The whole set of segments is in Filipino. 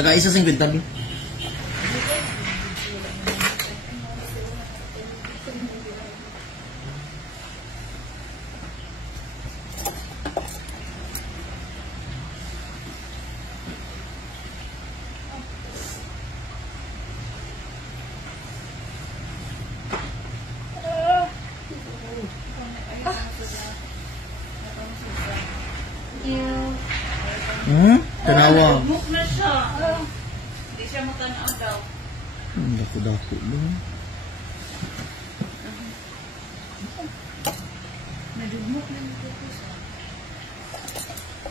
Taga-isa 50. Tanawa. Nagmuk na siya. Hindi siya matanaw daw. Dako-dako lang. Nagmuk na nito siya.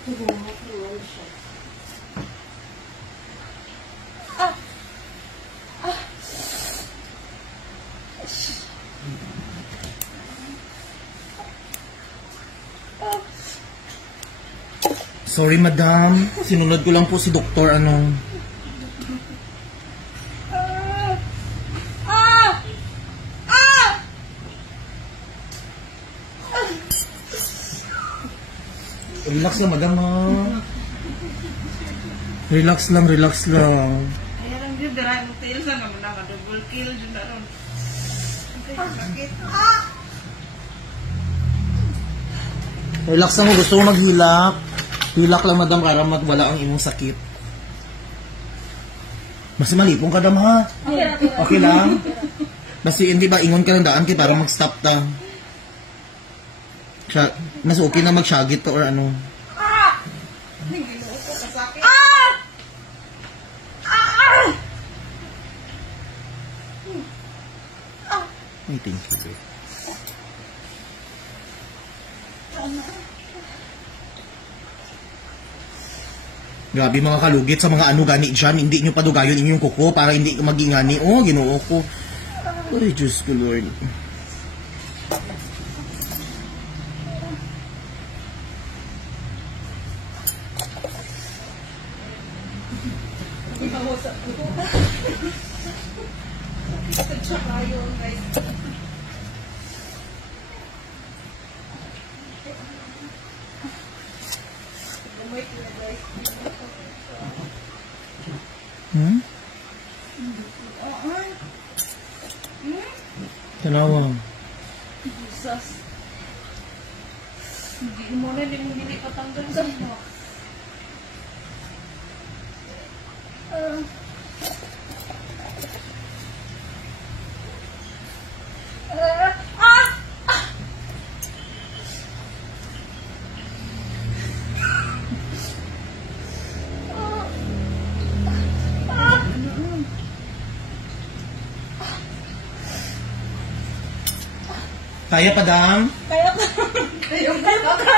Nagmuk na siya. Sorry, madam. Sinunod ko lang po si doktor, ano. Relax lang, madam, ha. Relax lang, relax lang. Kaya lang yun, darahin mo tail sa naman na double kill dyan na ron. Sakit. Relax lang, gusto ko maghilak. Hilak lang, madam, para wala ang imong sakit. Mas malipong ka, dam, ha? Okay lang? Basta hindi ba, ingon ka ng daan para mag-stop ta. Mas okay na mag-shagit to or ano. I think you. Grabe mga kalugit sa mga ano gani dyan, hindi nyo padugayon inyong kuko para hindi magingani. Oh, ginoo ko. Ay, Diyos ko, Lord. Tanawa. Jesus. Hindi mo na din hindi patanggal sa mo. Kaya pa, dam? Kaya pa. Kaya pa.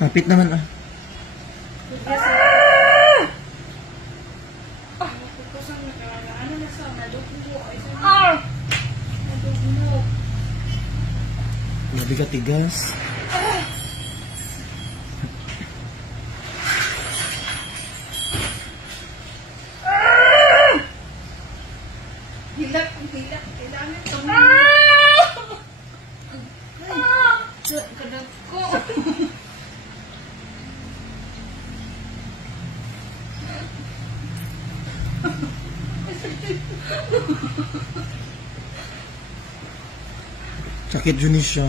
Kapit naman, ah. Mabigat tigas. Hilak, hilak. Kailangan ito. Kadag ko. Sakit yun siya.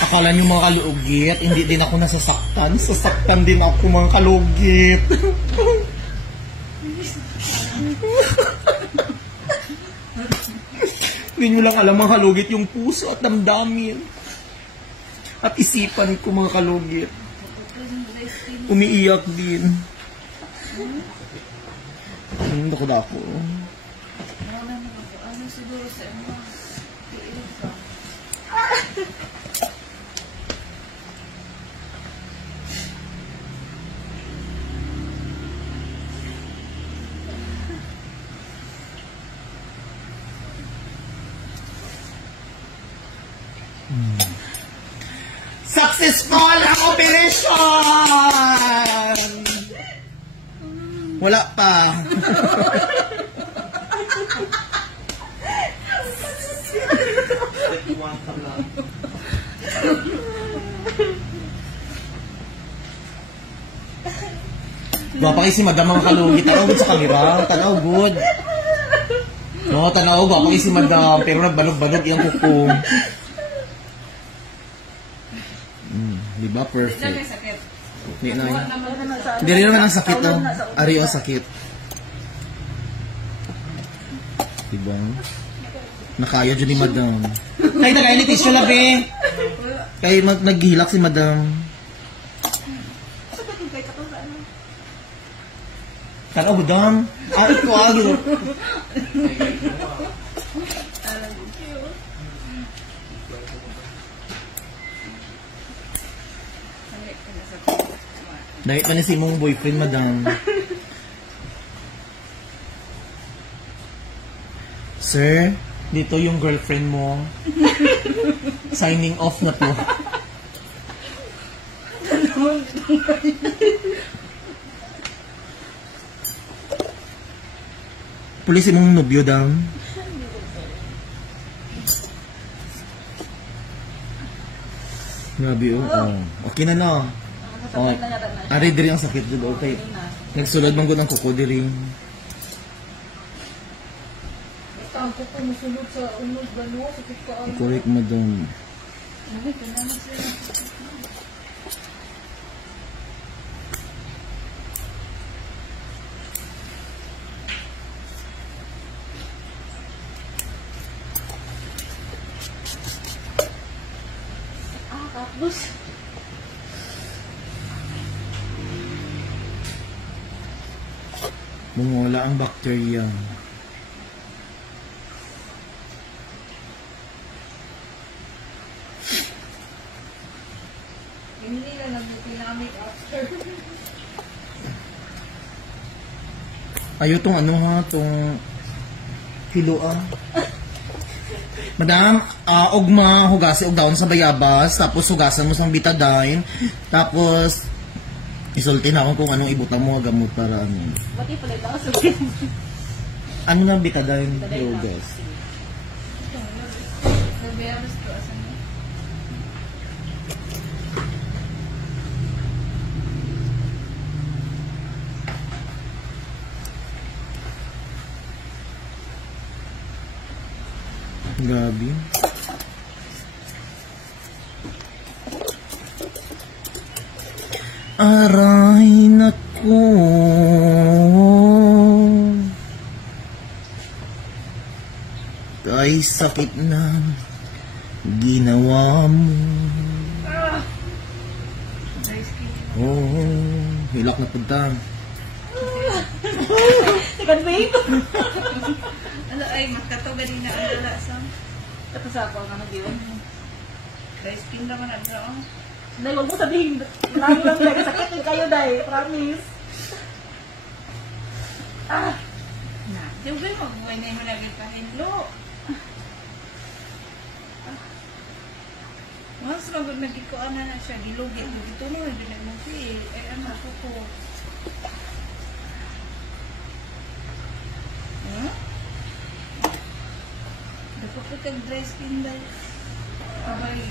Akala niyo mga kalugit, hindi din ako nasasaktan. Sasaktan din ako mga kalugit. Hindi nyo lang alam mga kalugit yung puso at damdamin. At isipan ko mga kalugit. Umiiyak din. Dako-dako. Ano siguro sa inyo? Iilig ka. Successful ang operation! Wala pa. Gwapa kayo si madam mga kalugit. Tanaw good sa kamera. Tanaw good. No, tanaw. Gwapa kayo si madam. Pero nagbalog-balog yung kuko. Diba? Perfect. Hindi sakit. Hindi na yun. Naman Hindi rin naman ang sakit no. Ari o sakit. Diba? Nakaya dyan ni madam. Ay, nagay ni tissue labi. Kaya naghihilak si madam. Tanaw budang. Ah, ito agil. Dahil pa ni si mong boyfriend, madam. Sir, dito yung girlfriend mo. Signing off na to. Pulis mong nobyo, dam. Grabe, oh. Okay na na. Oh, ari diri ang sakit dito, okay. Nagsulod man gud ang kuko diri. ang kuko musulod sa unod gano, sakit ko ang... Correct, madam. Ay, kailangan sila. Tapos... Mumula ang bacteria. Hindi na nag-dynamic after. Ayaw tong ano ha, tong kilo ah. Madam, ugma hugasi og daon sa bayabas, tapos hugasan mo sang betadine, tapos isulti na ako kung anong ibutang mo gamot para ano. Bati pala ito sa Ano na betadine? Hugas. Nagbayabas ko asan mo. Gabi. Aray nako. Ay sakit na ginawa mo. Oh, hilak na punta. Second wave. Ano ay makatoga din na alala sa. Tapos ako ang nag-iwan. Dry skin naman ang doon. Dahil huwag mo sabihin, lang dahil sakit din kayo dahil, promise. Na, di ba mag-buhay na yung lagi pahinlo? Mas magod nagkikuan na siya, gilugit. Dito mo, hindi na mo feel. Eh, ano ako ko. Dapat ko kag-dry skin dahil. Abay.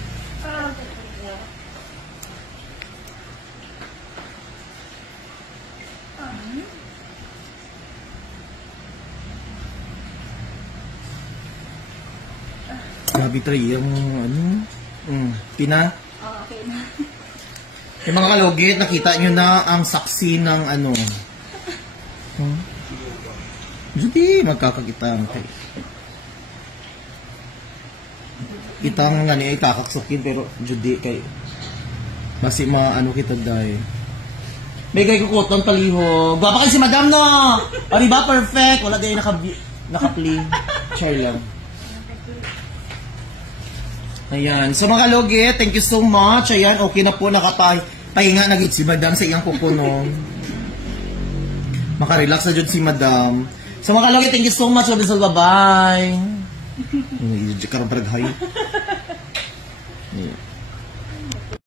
Grabe tayo yung ano, pina. Okay na. Yung mga kalugit, nakita nyo na ang saksi ng ano. Hindi, magkakakita. Okay. Kita nga nga niya kakaksukin pero judi kay basi maano kita dahil. May kay kukuton paliho. Gwapa kayo si madam no! O diba perfect? Wala din naka-play. Char lang. Ayan. So mga kalugit, thank you so much. Ayan, okay na po pahinga na gid si madam sa iyang kuko no. Makarelax na jud si madam. So mga kalugit, thank you so much. Bye-bye. Karong paraghay.